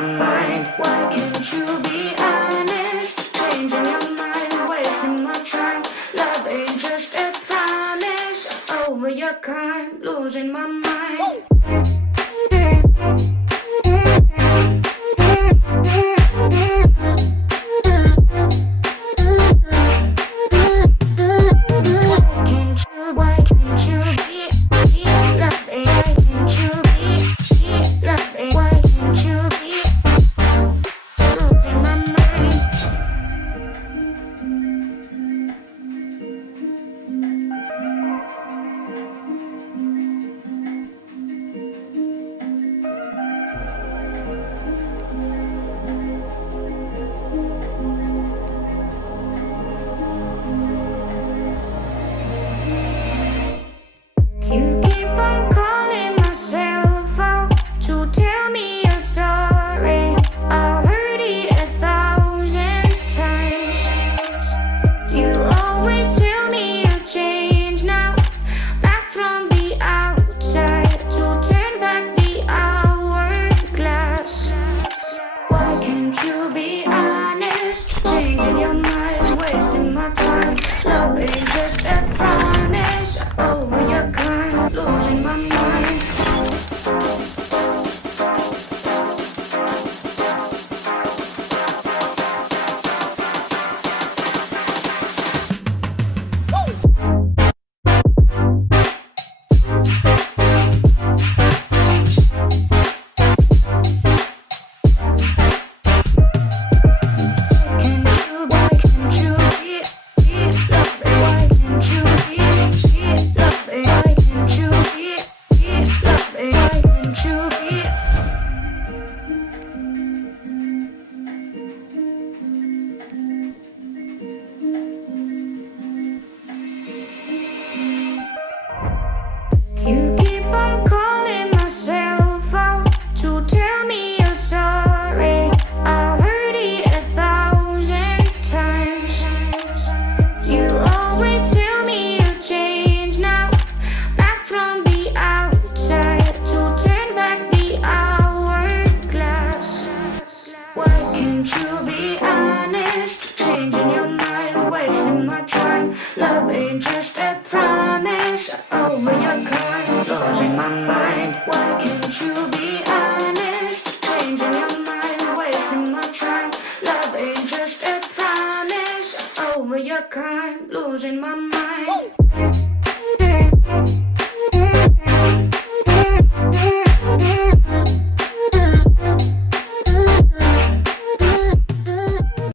my mind. Why can't you be honest? Changing your mind, wasting my time. Love ain't just a promise. Over your kind, losing my mind. Love ain't just a promise. Over your kind, losing my mind. Why can't you be honest? Changing your mind, wasting my time. Love ain't just a promise. Over your kind, losing my mind.